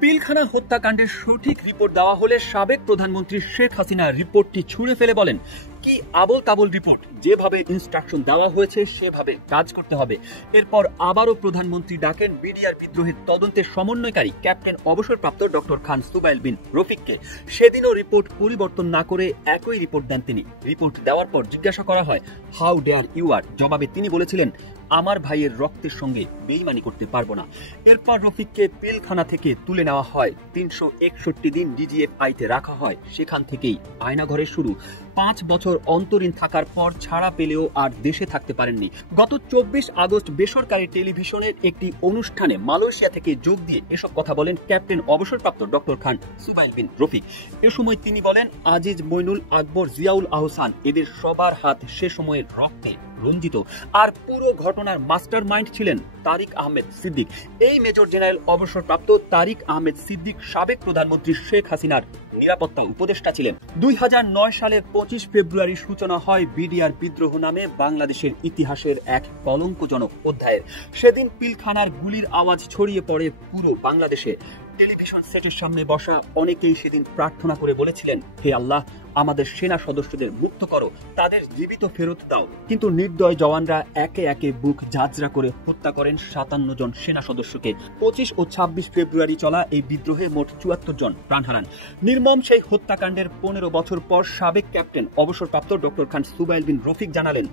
পিলখানা হত্যাকাণ্ডের সঠিক রিপোর্ট দেওয়া হলে সাবেক প্রধানমন্ত্রী শেখ হাসিনা রিপোর্টটি ছুঁড়ে ফেলে বলেন, কি আবল তাবল রিপোর্ট, যেভাবে ইনস্ট্রাকশন দেওয়া হয়েছে সেভাবে কাজ করতে হবে। এরপর আবারও প্রধানমন্ত্রী ডাকেন বিডিআর বিদ্রোহের তদন্তের সমন্বয়কারী ক্যাপ্টেন অবসরপ্রাপ্ত ডক্টর খান সুবাইল বিন রফিককে। সেদিনও রিপোর্ট পরিবর্তন না করে একই রিপোর্ট দেন তিনি। রিপোর্ট দেওয়ার পর জিজ্ঞাসা করা হয়, হাউ ডেয়ার ইউ আর। জবাবে তিনি বলেছিলেন, আমার ভাইয়ের রক্তের সঙ্গে বেইমানি করতে পারবো না। এরপর রফিককে পিলখানা থেকে তুলে নেওয়া হয়, 361 দিন ডিজিএফআইতে রাখা হয়। সেখান থেকেই আয়নাঘরের শুরু। 5 বছর অন্তরীণ থাকার পর ছাড়া পেলেও আর দেশে থাকতে পারেননি। গত 24 আগস্ট বেসরকারি টেলিভিশনের একটি অনুষ্ঠানে মালয়েশিয়া থেকে যোগ দিয়ে এসব কথা বলেন ক্যাপ্টেন অবসরপ্রাপ্ত ডক্টর খান সুবাইল বিন রফিক। এ সময় তিনি বলেন, আজিজ, মইনুল, আকবর, জিয়াউল আহসান এদের সবার হাত সে সময়ের রক্তে রঞ্জিত। আর পুরো ঘটনার মাস্টার মাইন্ড ছিলেন তারিক আহমেদ সিদ্দিক। এই মেজর জেনারেল অবসরপ্রাপ্ত তারিক আহমেদ সিদ্দিক সাবেক প্রধানমন্ত্রী শেখ হাসিনার নিরাপত্তা উপদেষ্টা ছিলেন। 2009 সালের 25 ফেব্রুয়ারি সূচনা হয় বিডিআর বিদ্রোহ নামে বাংলাদেশের ইতিহাসের এক কলঙ্কজনক অধ্যায়ের। সেদিন পিলখানার গুলির আওয়াজ ছড়িয়ে পড়ে পুরো বাংলাদেশে। টেলিভিশন সেটের সামনে বসা অনেকেই সেদিন প্রার্থনা করে বলেছিলেন, হে আল্লাহ, আমাদের সেনা সদস্যদের মুক্ত করো, তাদের জীবিত ফেরত দাও। কিন্তু নির্দয় জওয়ানরা একে একে বুক ঝাঁঝরা করে হত্যা করেন 57 জন সেনা সদস্যকে। 25 ও 26 ফেব্রুয়ারি চলা এই বিদ্রোহে মোট 74 জন প্রাণ হারান। নির্মম সেই হত্যাকাণ্ডের 15 বছর পর সাবেক ক্যাপ্টেন অবসরপ্রাপ্ত ডক্টর খান সুবাইল বিন রফিক জানালেন,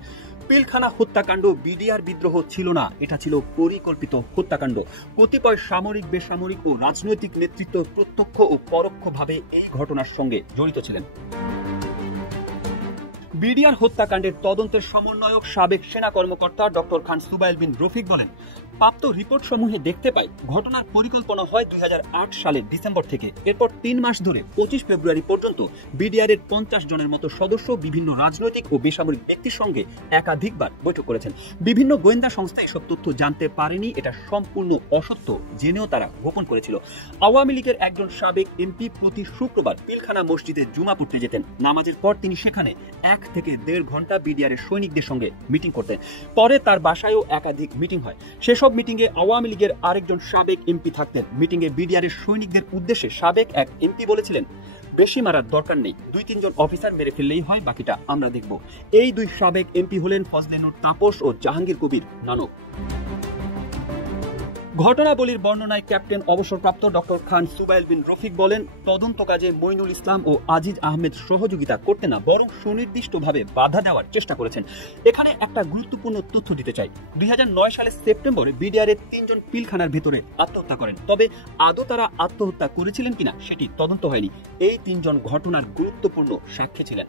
পিলখানা হত্যাকাণ্ড বিডিআর বিদ্রোহ ছিল না, এটা ছিল পরিকল্পিত হত্যাকাণ্ড। কতিপয় সামরিক, বেসামরিক ও রাজনৈতিক নেতৃত্ব প্রত্যক্ষ ও পরোক্ষভাবে এই ঘটনার সঙ্গে জড়িত ছিলেন। বিডিআর হত্যাকাণ্ডের তদন্তের সমন্বয়ক সাবেক সেনা কর্মকর্তা ডক্টর খান সুবাইল বিন রফিক বলেন, প্রাপ্ত রিপোর্ট সমূহে দেখতে পাই ঘটনার পরিকল্পনা হয় 2008 সালের ডিসেম্বর থেকে। এরপর 3 মাস ধরে 25 ফেব্রুয়ারি পর্যন্ত বিডিআর এর 50 জনের মতো সদস্য বিভিন্ন রাজনৈতিক ও বেসামরিক ব্যক্তির সঙ্গে একাধিকবার বৈঠক করেছেন। বিভিন্ন গোয়েন্দা সংস্থা এসব তথ্য জানতে পারেনি, এটা সম্পূর্ণ অসত্য জেনেও তারা গোপন করেছিল। আওয়ামী লীগের একজন সাবেক এমপি প্রতি শুক্রবার পিলখানা মসজিদে জুমা পড়তে যেতেন। নামাজের পর তিনি সেখানে 1 থেকে 1.5 ঘন্টা বিডিআর এর সৈনিকদের সঙ্গে মিটিং করতেন। পরে তার বাসায়ও একাধিক মিটিং হয়। সেসব মিটিংয়ে আওয়ামী লীগের আরেকজন সাবেক এমপি থাকতেন। মিটিংয়ে বিডিআর এর সৈনিকদের উদ্দেশ্যে সাবেক এক এমপি বলেছিলেন, বেশি মারার দরকার নেই, 2-3 জন অফিসার মেরে ফেললেই হয়, বাকিটা আমরা দেখব। এই দুই সাবেক এমপি হলেন ফজলে নূর তাপস ও জাহাঙ্গীর কবির নানক। ঘটনাবলীর বর্ণনায় ক্যাপ্টেন অবসরপ্রাপ্ত ডক্টর খান সুবাইল বিন রফিক বলেন, তদন্ত কাজে মইনুল ইসলাম ও আজিজ আহমেদ সহযোগিতা করতে না, বরং সুনির্দিষ্টভাবে বাধা দেওয়ার চেষ্টা করেছেন। এখানে একটা গুরুত্বপূর্ণ তথ্য দিতে চাই। 2009 সালের সেপ্টেম্বরে বিডিআর এর 3 জন পিলখানার ভেতরে আত্মহত্যা করেন। তবে আদৌ তারা আত্মহত্যা করেছিলেন কিনা সেটি তদন্ত হয়নি। এই 3 জন ঘটনার গুরুত্বপূর্ণ সাক্ষী ছিলেন।